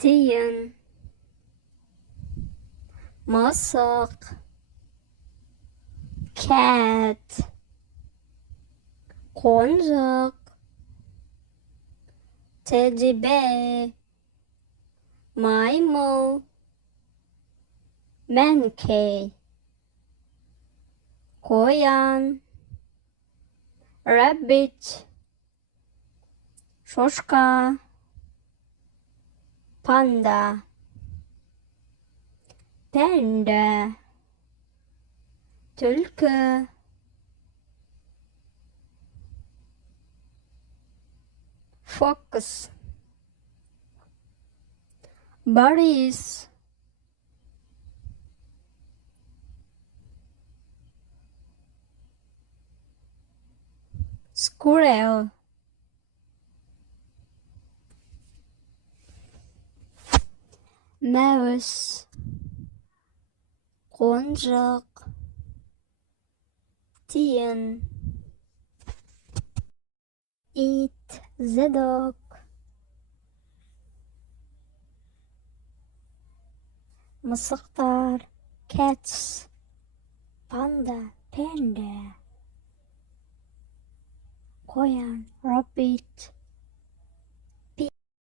تين مسق cat قنزق teddy bear maymun monkey koyun rabbit şoşka panda panda tülkü fox Boris squirrel mouse قنجق تين eat the dog مسقطر cats panda panda koyun rabbit